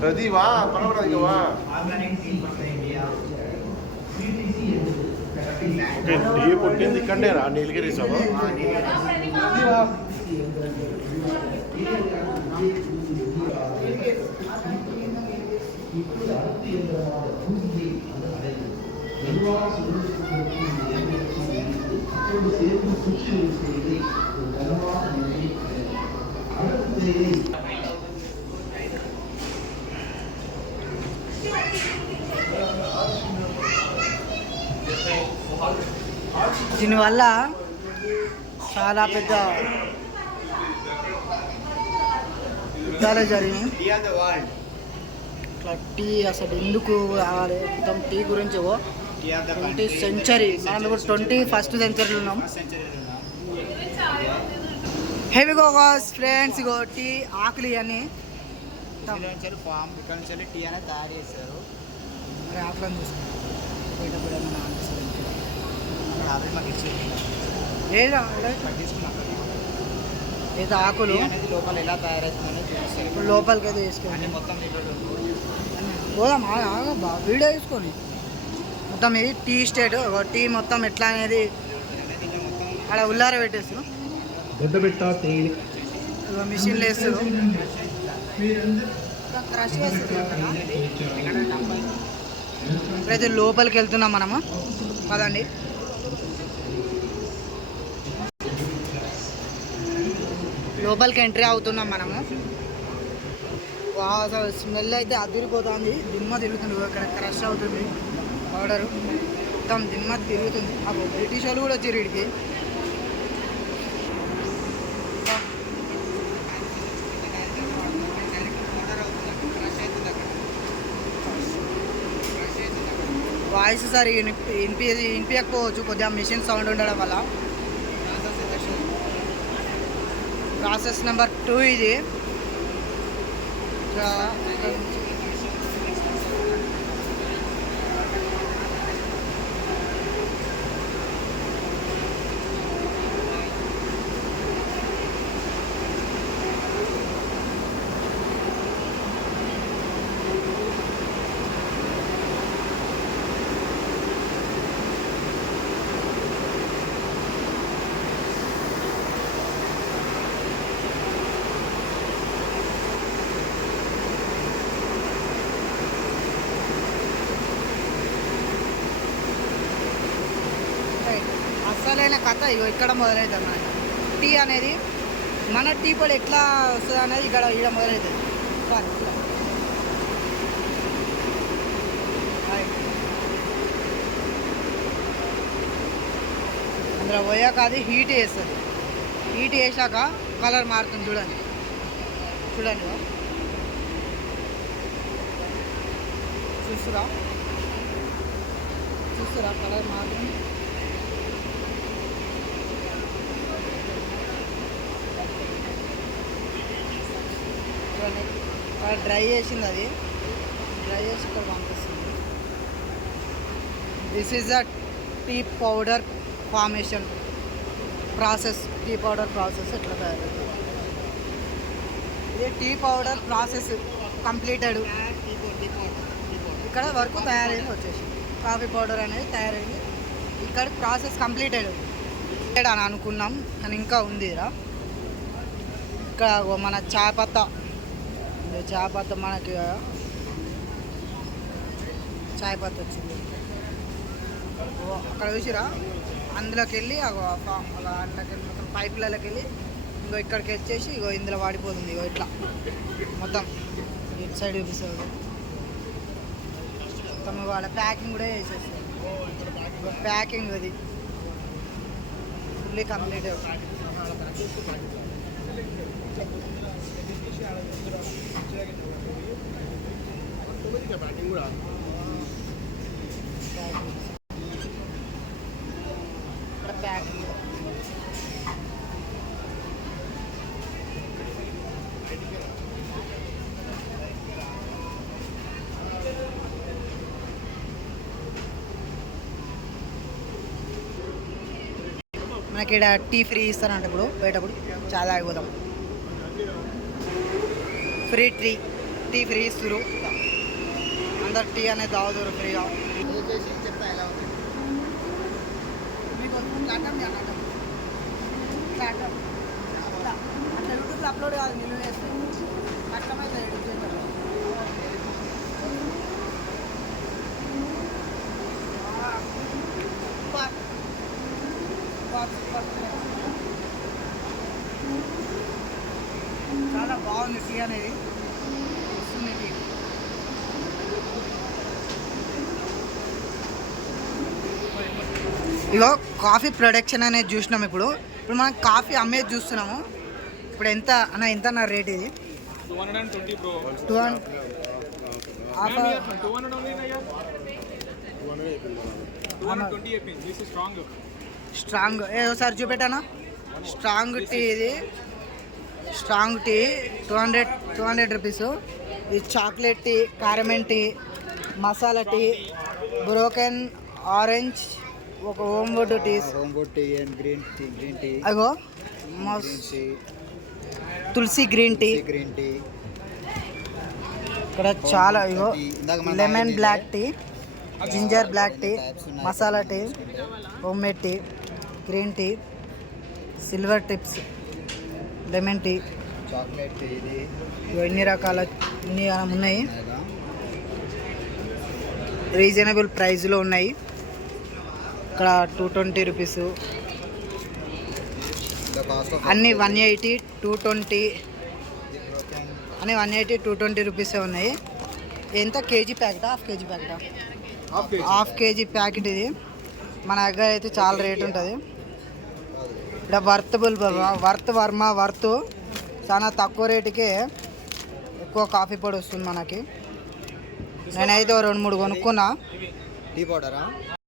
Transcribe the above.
பிரதி வா பரவாயில்ல வா టీ కొట్టింది ఇక్కడనే రా నీలగిరి సభ దీనివల్ల చాలా పెద్ద యుద్ధాలు జరిగినాయి. ఇట్లా టీ అసలు ఎందుకు రావాలి మొత్తం టీ గురించి 20th సెంచరీ, మనం ఇప్పుడు 21st సెంచరీలో ఉన్నాం. హెవీ గోస్ ఫ్రెండ్స్, ఇగో టీ ఆకులు అని ఫామ్ ఇక్కడ నుంచి టీ అనేది తయారు చేశారు. మరి ఆకులను చూసుకుంటాం బయట కూడా ఏదో ఆకులు లోపల ఎలా తయారవుతుందని చూపిస్తారు. ఇప్పుడు లోపలికి అయితే తీసుకొని మొత్తం పోదాం. బా వీడియో తీసుకొని మొత్తం ఇది టీ స్టేట్, టీ మొత్తం ఎట్లా అనేది అక్కడ ఉల్లార పెట్టేస్తారు, మిషన్లు వేస్తారు, క్రష్ వేస్తారు. ఇప్పుడైతే లోపలికి వెళ్తున్నాం మనము, పదండి. లోపలికి ఎంట్రీ అవుతున్నాం మనము. అసలు స్మెల్ అయితే అదిరిపోతుంది, దిమ్మ తిరుగుతుంది. ఇక్కడ క్రష్ అవుతుంది పౌడరు, మొత్తం దిమ్మ తిరుగుతుంది. బ్రిటిష్ వాళ్ళు కూడా వచ్చారు వీడికి. వాయిస్ సరి వినిపించకపోవచ్చు, కొద్దిగా మిషన్ సౌండ్ ఉండడం వల్ల. ప్రాసెస్ నెంబర్ 2 ఇది. అసలైన కథ ఇగో ఇక్కడ మొదలవుతుంది. మనకి టీ అనేది, మన టీ పొడి ఎట్లా వస్తుంది అనేది ఇక్కడ మొదలవుతుంది. అందులో పోయాక అది హీట్ వేస్తుంది. హీట్ వేసాక కలర్ మారుతుంది. చూడండి చూడండి, చూస్తురా కలర్ మారుతుంది. డ్రై చేసింది, అది డ్రై చేసి ఇక్కడ పంపిస్తుంది. This is the tea powder formation process. Tea powder process ఎట్లా తయారవుతుంది, ఇది టీ పౌడర్ ప్రాసెస్ కంప్లీటెడ్. ఇక్కడ వరకు తయారైంది, వచ్చేసి కాఫీ పౌడర్ అనేది తయారైంది. ఇక్కడ ప్రాసెస్ కంప్లీటెడ్ అని అనుకున్నాం, కానీ ఇంకా ఉంది. ఇక్కడ మన చాయ్ పత్తా మనకి చాయ్ పత్తా వచ్చింది. అక్కడ చూసిరా, అందులోకి వెళ్ళి అందులోకి వెళ్ళి మొత్తం పైపులకి వెళ్ళి ఇంకో ఇక్కడికి వచ్చేసి ఇగో ఇందులో వాడిపోతుంది. ఇగో ఇట్లా మొత్తం ఇటు సైడ్ చూపిస్తుంది. మొత్తం వాళ్ళ ప్యాకింగ్ కూడా చేసేస్తుంది. ప్యాకింగ్ అది ఫుల్లీ కంప్లీట్. బ్యాటింగ్ కూడా ఇక్కడ ప్యాక్ మనకి ఇక్కడ టీ ఫ్రీ ఇస్తారంట ఇప్పుడు పోయేటప్పుడు చాలా ఆగిపోతాం ఫ్రీ టీ ఫ్రీ ఇస్తారు అందరు టీ అనేది తాగుతారు ఫ్రీగా చెప్తా ఎలా ఉంది మీకు ప్లాట్ఫామ్ అన్నట్టు ప్లాట్ఫామ్ అట్లా యూట్యూబ్లో అప్లోడ్ కాదు నిల్వ చేస్తాను కష్టమైతే ఎడిట్ చేస్తారు చాలా బాగుంది టీ అనేది వస్తుంది టీ ఇగో కాఫీ ప్రొడక్షన్ అనేది చూసినాం ఇప్పుడు మనం కాఫీ అమ్మేది చూస్తున్నాము ఇప్పుడు ఎంత అన్న ఎంత నా రేట్ ఇది 220 bro. 200 Ma'am, here 200 only na yaar. 220 APN. This is strong. Strong ఏదోసారి చూపెట్టానా స్ట్రాంగ్ టీ ఇది స్ట్రాంగ్ టీ 200 రూపీస్ ఇది chocolate tea caramel tea masala tea broken orange ఒక homewood teas homewood tea and green tea అగో tulsi green tea ఇక్కడ చాలా ఇగో lemon black tea ginger black tea masala tea homemade tea green tea silver tips lemon tea chocolate tea ఇది ఇన్ని రకాల ఇన్ని ఉన్నాయి రీజనబుల్ ప్రైస్లో ఉన్నాయి ఇక్కడ 220 రూపీస్ అన్నీ 180 220 అన్నీ 180 220 రూపీసే ఉన్నాయి ఎంత కేజీ ప్యాకెటా హాఫ్ కేజీ ప్యాకెటా హాఫ్ కేజీ ప్యాకెట్ ఇది మన దగ్గర అయితే చాలా రేట్ ఉంటుంది ఇక్కడ వర్త్ చాలా తక్కువ రేటుకే ఎక్కువ కాఫీ పొడి వస్తుంది మనకి నేనైతే 2-3 కొనుక్కున్నా టీ పౌడరా